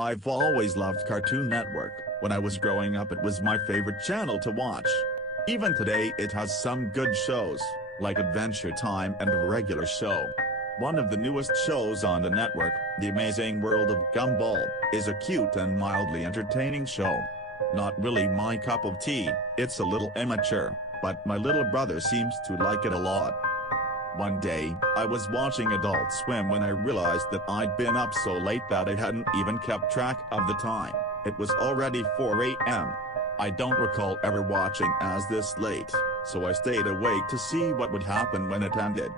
I've always loved Cartoon Network. When I was growing up it was my favorite channel to watch. Even today it has some good shows, like Adventure Time and a regular show. One of the newest shows on the network, The Amazing World of Gumball, is a cute and mildly entertaining show. Not really my cup of tea, it's a little immature, but my little brother seems to like it a lot. One day, I was watching Adult Swim when I realized that I'd been up so late that I hadn't even kept track of the time. It was already 4 a.m. I don't recall ever watching as this late, so I stayed awake to see what would happen when it ended.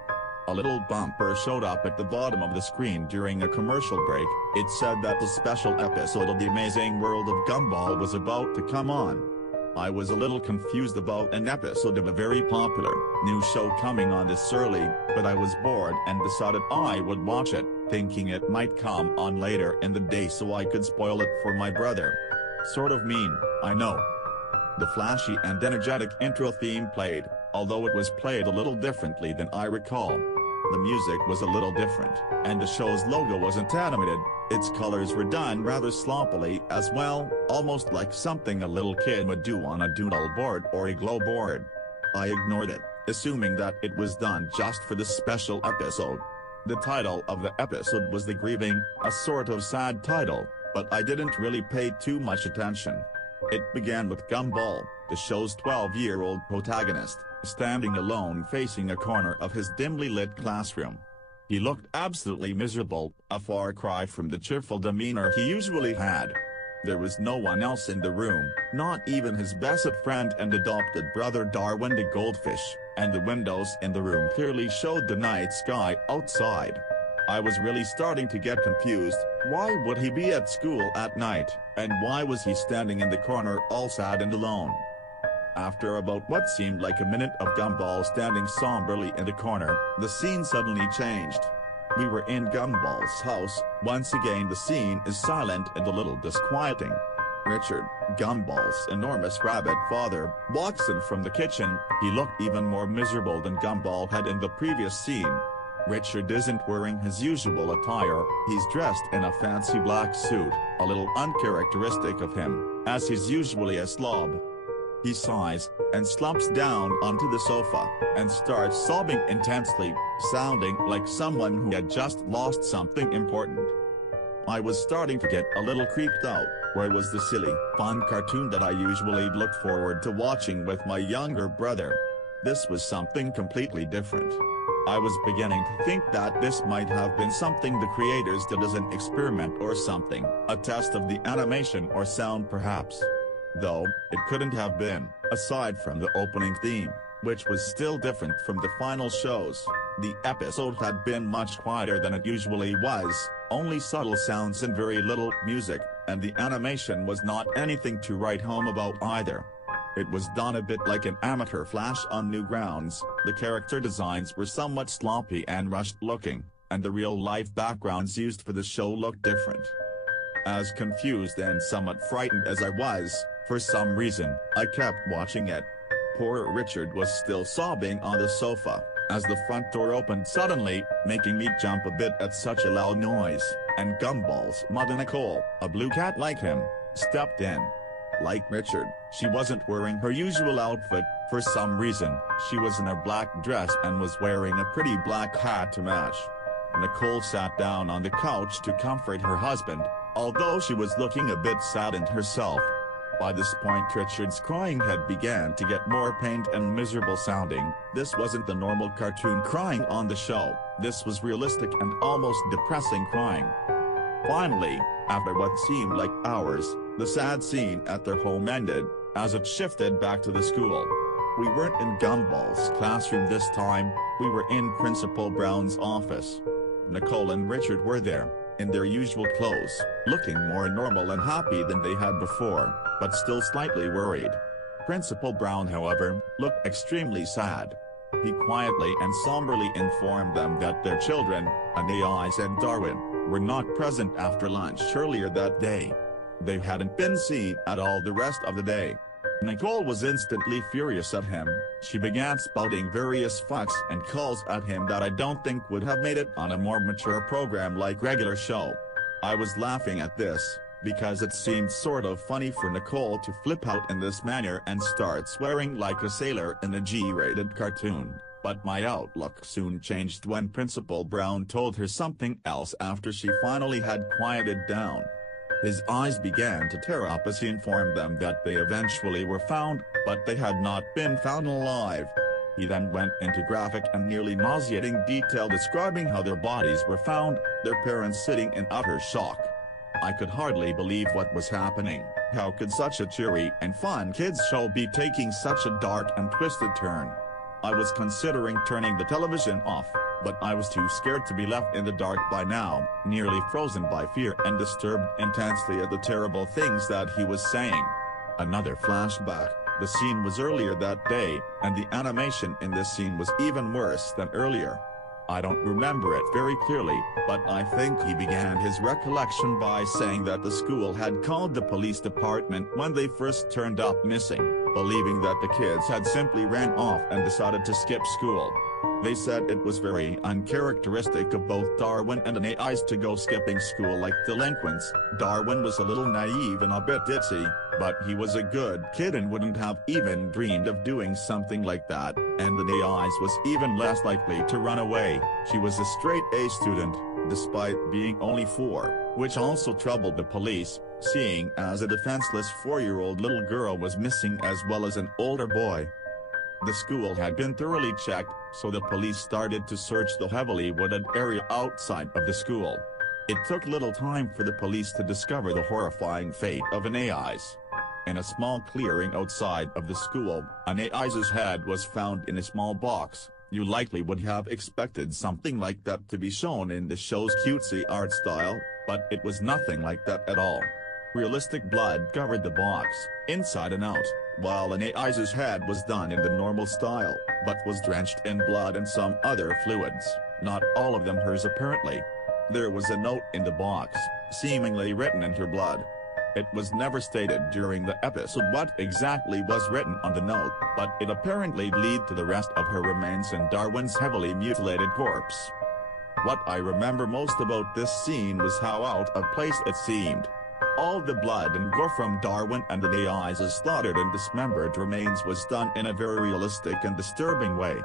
A little bumper showed up at the bottom of the screen during a commercial break. It said that the special episode of The Amazing World of Gumball was about to come on. I was a little confused about an episode of a very popular, new show coming on this early, but I was bored and decided I would watch it, thinking it might come on later in the day so I could spoil it for my brother. Sort of mean, I know. The flashy and energetic intro theme played, although it was played a little differently than I recall. The music was a little different, and the show's logo wasn't animated. Its colors were done rather sloppily as well, almost like something a little kid would do on a doodle board or a glow board. I ignored it, assuming that it was done just for the special episode. The title of the episode was The Grieving, a sort of sad title, but I didn't really pay too much attention. It began with Gumball, the show's 12-year-old protagonist, standing alone facing a corner of his dimly lit classroom. He looked absolutely miserable, a far cry from the cheerful demeanor he usually had. There was no one else in the room, not even his best friend and adopted brother Darwin the goldfish, and the windows in the room clearly showed the night sky outside. I was really starting to get confused. Why would he be at school at night, and why was he standing in the corner all sad and alone? After about what seemed like a minute of Gumball standing somberly in the corner, the scene suddenly changed. We were in Gumball's house. Once again the scene is silent and a little disquieting. Richard, Gumball's enormous rabbit father, walks in from the kitchen. He looked even more miserable than Gumball had in the previous scene. Richard isn't wearing his usual attire. He's dressed in a fancy black suit, a little uncharacteristic of him, as he's usually a slob. He sighs, and slumps down onto the sofa, and starts sobbing intensely, sounding like someone who had just lost something important. I was starting to get a little creeped out. Where was the silly, fun cartoon that I usually looked forward to watching with my younger brother? This was something completely different. I was beginning to think that this might have been something the creators did as an experiment or something, a test of the animation or sound perhaps. Though, it couldn't have been, aside from the opening theme, which was still different from the final shows. The episode had been much quieter than it usually was, only subtle sounds and very little music, and the animation was not anything to write home about either. It was done a bit like an amateur flash on new grounds. The character designs were somewhat sloppy and rushed looking, and the real-life backgrounds used for the show looked different. As confused and somewhat frightened as I was, for some reason, I kept watching it. Poor Richard was still sobbing on the sofa, as the front door opened suddenly, making me jump a bit at such a loud noise, and Gumball's mother Nicole, a blue cat like him, stepped in. Like Richard, she wasn't wearing her usual outfit. For some reason, she was in a black dress and was wearing a pretty black hat to match. Nicole sat down on the couch to comfort her husband, although she was looking a bit saddened herself. By this point Richard's crying had began to get more pained and miserable sounding. This wasn't the normal cartoon crying on the show, this was realistic and almost depressing crying. Finally, after what seemed like hours, the sad scene at their home ended, as it shifted back to the school. We weren't in Gumball's classroom this time, we were in Principal Brown's office. Nicole and Richard were there, in their usual clothes, looking more normal and happy than they had before, but still slightly worried. Principal Brown, however, looked extremely sad. He quietly and somberly informed them that their children, Anais and Darwin, were not present after lunch earlier that day. They hadn't been seen at all the rest of the day. Nicole was instantly furious at him. She began spouting various fucks and calls at him that I don't think would have made it on a more mature program like regular show. I was laughing at this, because it seemed sort of funny for Nicole to flip out in this manner and start swearing like a sailor in a G-rated cartoon. But my outlook soon changed when Principal Brown told her something else after she finally had quieted down. His eyes began to tear up as he informed them that they eventually were found, but they had not been found alive. He then went into graphic and nearly nauseating detail describing how their bodies were found, their parents sitting in utter shock. I could hardly believe what was happening. How could such a cheery and fun kids show be taking such a dark and twisted turn? I was considering turning the television off, but I was too scared to be left in the dark by now, nearly frozen by fear and disturbed intensely at the terrible things that he was saying. Another flashback, the scene was earlier that day, and the animation in this scene was even worse than earlier. I don't remember it very clearly, but I think he began his recollection by saying that the school had called the police department when they first turned up missing, believing that the kids had simply ran off and decided to skip school. They said it was very uncharacteristic of both Darwin and the AIs to go skipping school like delinquents. Darwin was a little naive and a bit ditzy, but he was a good kid and wouldn't have even dreamed of doing something like that, and the AIs was even less likely to run away. She was a straight A student, despite being only 4, which also troubled the police, seeing as a defenseless 4-year-old little girl was missing as well as an older boy. The school had been thoroughly checked, so the police started to search the heavily wooded area outside of the school. It took little time for the police to discover the horrifying fate of an AI's. In a small clearing outside of the school, an AI's head was found in a small box. You likely would have expected something like that to be shown in the show's cutesy art style, but it was nothing like that at all. Realistic blood covered the box, inside and out, while an AI's head was done in the normal style, but was drenched in blood and some other fluids, not all of them hers apparently. There was a note in the box, seemingly written in her blood. It was never stated during the episode what exactly was written on the note, but it apparently led to the rest of her remains in Darwin's heavily mutilated corpse. What I remember most about this scene was how out of place it seemed. All the blood and gore from Darwin and the AI's slaughtered and dismembered remains was done in a very realistic and disturbing way.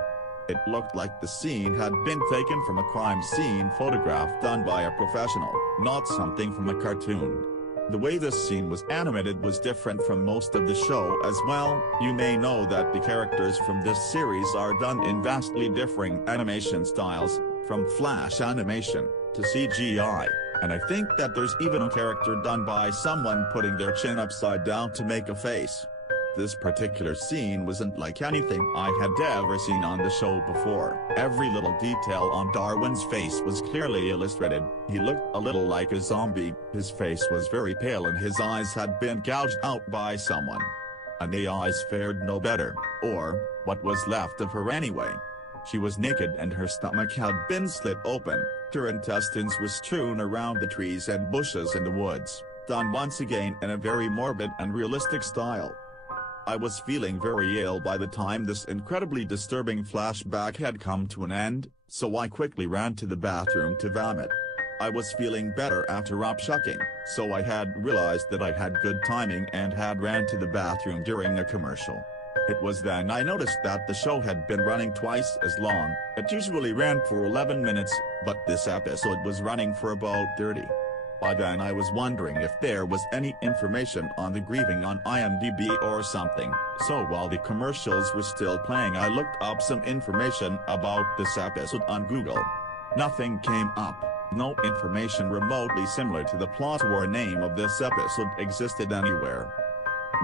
It looked like the scene had been taken from a crime scene photograph done by a professional, not something from a cartoon. The way this scene was animated was different from most of the show as well. You may know that the characters from this series are done in vastly differing animation styles, from flash animation to CGI. And I think that there's even a character done by someone putting their chin upside down to make a face. This particular scene wasn't like anything I had ever seen on the show before. Every little detail on Darwin's face was clearly illustrated. He looked a little like a zombie, his face was very pale and his eyes had been gouged out by someone. And the eyes fared no better, or what was left of her anyway. She was naked and her stomach had been slit open. Her intestines were strewn around the trees and bushes in the woods, done once again in a very morbid and realistic style. I was feeling very ill by the time this incredibly disturbing flashback had come to an end, so I quickly ran to the bathroom to vomit. I was feeling better after upshucking, so I had realized that I had good timing and had ran to the bathroom during a commercial. It was then I noticed that the show had been running twice as long. It usually ran for 11 minutes, but this episode was running for about 30. By then I was wondering if there was any information on the Grieving on IMDb or something, so while the commercials were still playing I looked up some information about this episode on Google. Nothing came up. No information remotely similar to the plot or name of this episode existed anywhere.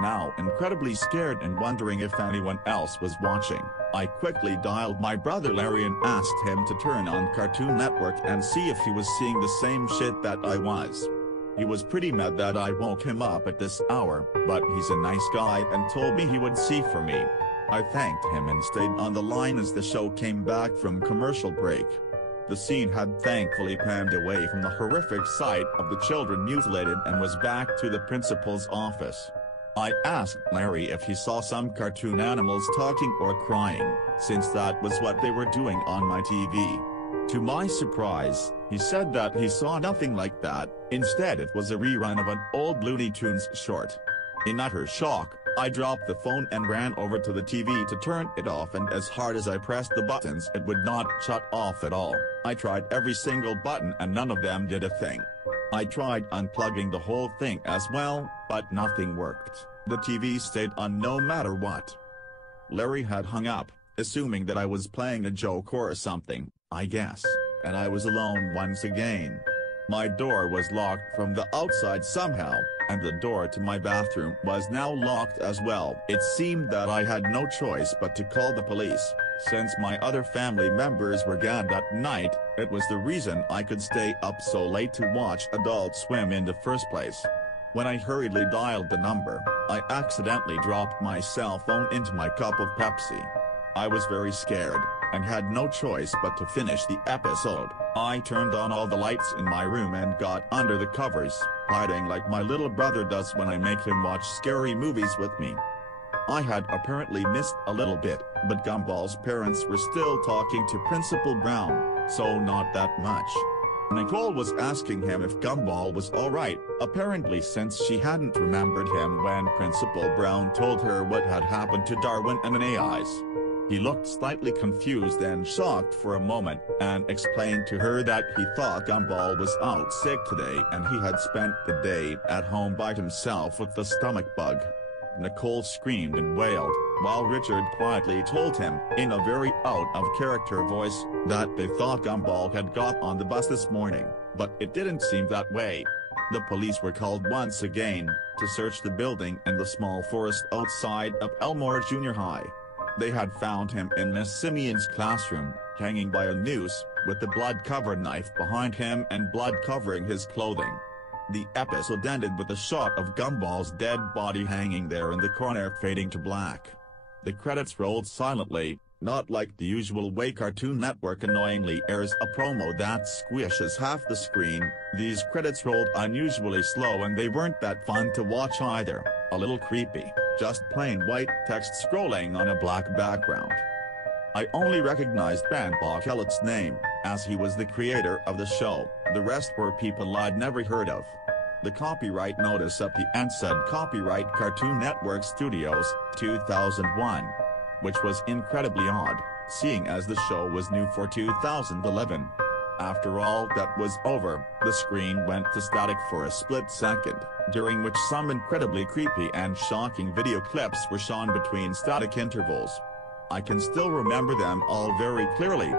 Now incredibly scared and wondering if anyone else was watching, I quickly dialed my brother Larry and asked him to turn on Cartoon Network and see if he was seeing the same shit that I was. He was pretty mad that I woke him up at this hour, but he's a nice guy and told me he would see for me. I thanked him and stayed on the line as the show came back from commercial break. The scene had thankfully panned away from the horrific sight of the children mutilated and was back to the principal's office. I asked Larry if he saw some cartoon animals talking or crying, since that was what they were doing on my TV. To my surprise, he said that he saw nothing like that. Instead, it was a rerun of an old Looney Tunes short. In utter shock, I dropped the phone and ran over to the TV to turn it off, and as hard as I pressed the buttons, it would not shut off at all. I tried every single button and none of them did a thing. I tried unplugging the whole thing as well, but nothing worked. The TV stayed on no matter what. Larry had hung up, assuming that I was playing a joke or something, I guess, and I was alone once again. My door was locked from the outside somehow, and the door to my bathroom was now locked as well. It seemed that I had no choice but to call the police. Since my other family members were gone that night, it was the reason I could stay up so late to watch Adult Swim in the first place. When I hurriedly dialed the number, I accidentally dropped my cell phone into my cup of Pepsi. I was very scared, and had no choice but to finish the episode. I turned on all the lights in my room and got under the covers, hiding like my little brother does when I make him watch scary movies with me. I had apparently missed a little bit, but Gumball's parents were still talking to Principal Brown, so not that much. Nicole was asking him if Gumball was alright, apparently since she hadn't remembered him when Principal Brown told her what had happened to Darwin and the AIs. He looked slightly confused and shocked for a moment, and explained to her that he thought Gumball was out sick today and he had spent the day at home by himself with the stomach bug. Nicole screamed and wailed, while Richard quietly told him, in a very out-of-character voice, that they thought Gumball had got on the bus this morning, but it didn't seem that way. The police were called once again, to search the building and the small forest outside of Elmore Junior High. They had found him in Miss Simeon's classroom, hanging by a noose, with the blood-covered knife behind him and blood covering his clothing. The episode ended with a shot of Gumball's dead body hanging there in the corner fading to black. The credits rolled silently, not like the usual way Cartoon Network annoyingly airs a promo that squishes half the screen. These credits rolled unusually slow and they weren't that fun to watch either, a little creepy, just plain white text scrolling on a black background. I only recognized Ben Bockellet's name, as he was the creator of the show. The rest were people I'd never heard of. The copyright notice at the end said Copyright Cartoon Network Studios, 2001. Which was incredibly odd, seeing as the show was new for 2011. After all that was over, the screen went to static for a split second, during which some incredibly creepy and shocking video clips were shown between static intervals. I can still remember them all very clearly.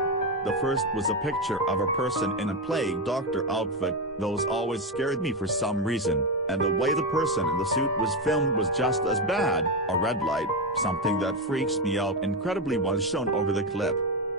The first was a picture of a person in a plague doctor outfit. Those always scared me for some reason, and the way the person in the suit was filmed was just as bad. A red light, something that freaks me out incredibly, was shown over the clip.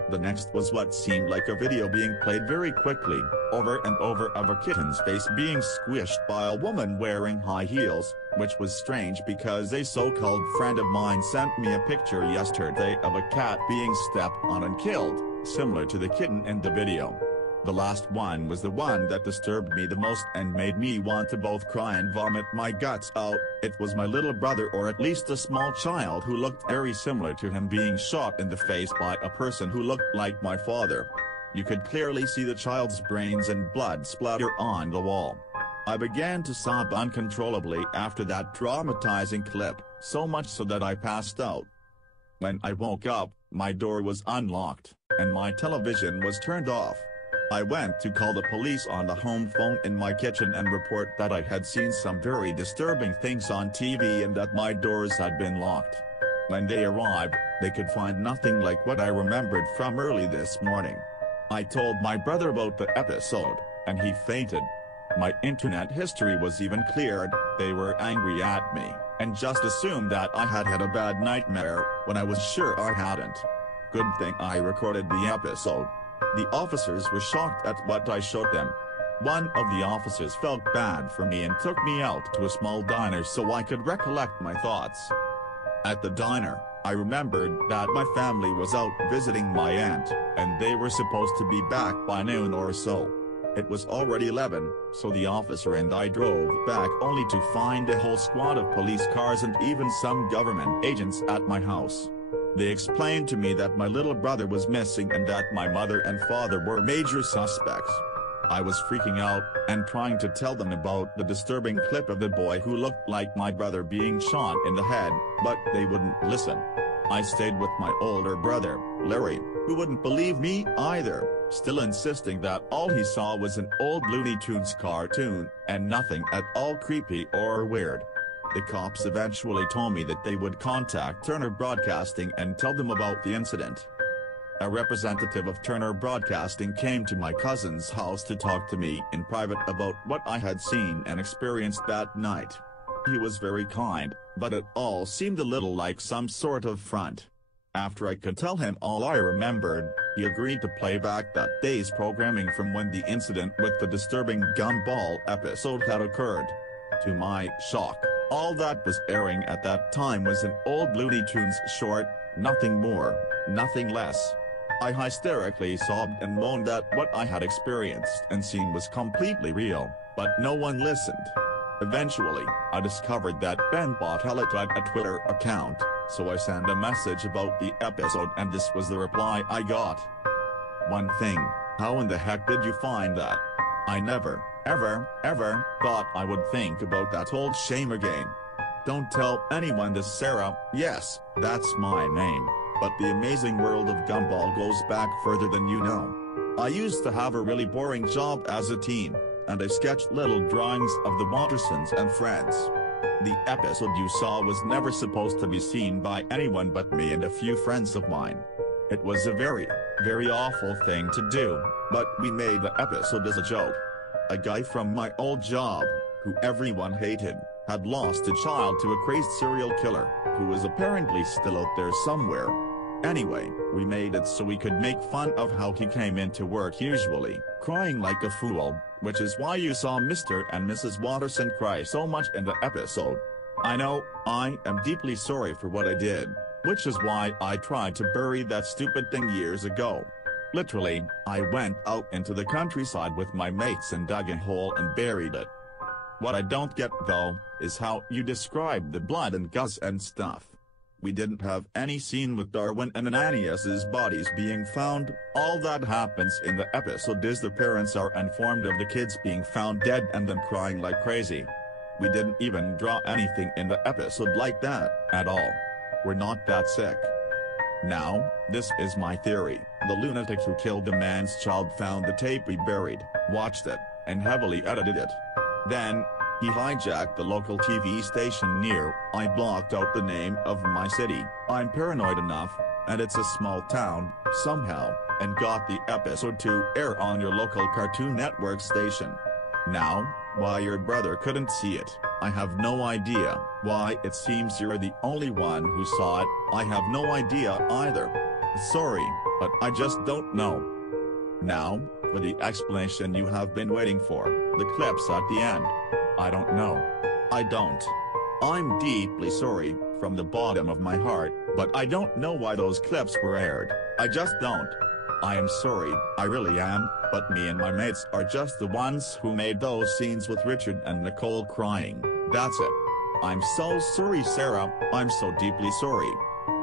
The next was what seemed like a video being played very quickly, over and over, of a kitten's face being squished by a woman wearing high heels, which was strange because a so-called friend of mine sent me a picture yesterday of a cat being stepped on and killed, similar to the kitten in the video. The last one was the one that disturbed me the most and made me want to both cry and vomit my guts out. It was my little brother, or at least a small child, who looked very similar to him, being shot in the face by a person who looked like my father. You could clearly see the child's brains and blood splatter on the wall. I began to sob uncontrollably after that traumatizing clip, so much so that I passed out. When I woke up, my door was unlocked, and my television was turned off. I went to call the police on the home phone in my kitchen and report that I had seen some very disturbing things on TV and that my doors had been locked. When they arrived, they could find nothing like what I remembered from early this morning. I told my brother about the episode, and he fainted. My internet history was even cleared. They were angry at me, and just assumed that I had had a bad nightmare, when I was sure I hadn't. Good thing I recorded the episode. The officers were shocked at what I showed them. One of the officers felt bad for me and took me out to a small diner so I could recollect my thoughts. At the diner, I remembered that my family was out visiting my aunt, and they were supposed to be back by noon or so. It was already 11, so the officer and I drove back only to find a whole squad of police cars and even some government agents at my house. They explained to me that my little brother was missing and that my mother and father were major suspects. I was freaking out, and trying to tell them about the disturbing clip of the boy who looked like my brother being shot in the head, but they wouldn't listen. I stayed with my older brother, Larry, who wouldn't believe me either, still insisting that all he saw was an old Looney Tunes cartoon, and nothing at all creepy or weird. The cops eventually told me that they would contact Turner Broadcasting and tell them about the incident. A representative of Turner Broadcasting came to my cousin's house to talk to me in private about what I had seen and experienced that night. He was very kind, but it all seemed a little like some sort of front. After I could tell him all I remembered, he agreed to play back that day's programming from when the incident with the disturbing Gumball episode had occurred. To my shock, all that was airing at that time was an old Looney Tunes short, nothing more, nothing less. I hysterically sobbed and moaned that what I had experienced and seen was completely real, but no one listened. Eventually, I discovered that Ben Bartlett had a Twitter account, so I sent a message about the episode and this was the reply I got. One thing, how in the heck did you find that? I never, ever thought I would think about that old shame again. Don't tell anyone this, Sarah. Yes, that's my name. But the Amazing World of Gumball goes back further than you know. I used to have a really boring job as a teen, and I sketched little drawings of the Wattersons and friends. The episode you saw was never supposed to be seen by anyone but me and a few friends of mine. It was a very awful thing to do, but we made the episode as a joke. A guy from my old job, who everyone hated, had lost a child to a crazed serial killer, who was apparently still out there somewhere. Anyway, we made it so we could make fun of how he came into work usually, crying like a fool, which is why you saw Mr. and Mrs. Watterson cry so much in the episode. I know, I am deeply sorry for what I did, which is why I tried to bury that stupid thing years ago. Literally, I went out into the countryside with my mates and dug a hole and buried it. What I don't get though, is how you describe the blood and guts and stuff. We didn't have any scene with Darwin and Ananias's bodies being found. All that happens in the episode is the parents are informed of the kids being found dead and then crying like crazy. We didn't even draw anything in the episode like that, at all. We're not that sick. Now, this is my theory. The lunatic who killed the man's child found the tape we buried, watched it, and heavily edited it. Then, he hijacked the local TV station near. I blocked out the name of my city. I'm paranoid enough, and it's a small town, somehow, and got the episode to air on your local Cartoon Network station. Now, why your brother couldn't see it, I have no idea. Why it seems you're the only one who saw it, I have no idea either. Sorry, but I just don't know. Now, for the explanation you have been waiting for, the clips at the end. I don't know. I don't. I'm deeply sorry, from the bottom of my heart, but I don't know why those clips were aired. I just don't. I am sorry, I really am, but me and my mates are just the ones who made those scenes with Richard and Nicole crying. That's it. I'm so sorry, Sarah, I'm so deeply sorry.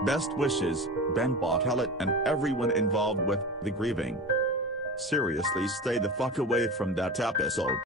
Best wishes, Ben Bartlett and everyone involved with the Grieving. Seriously, stay the fuck away from that episode.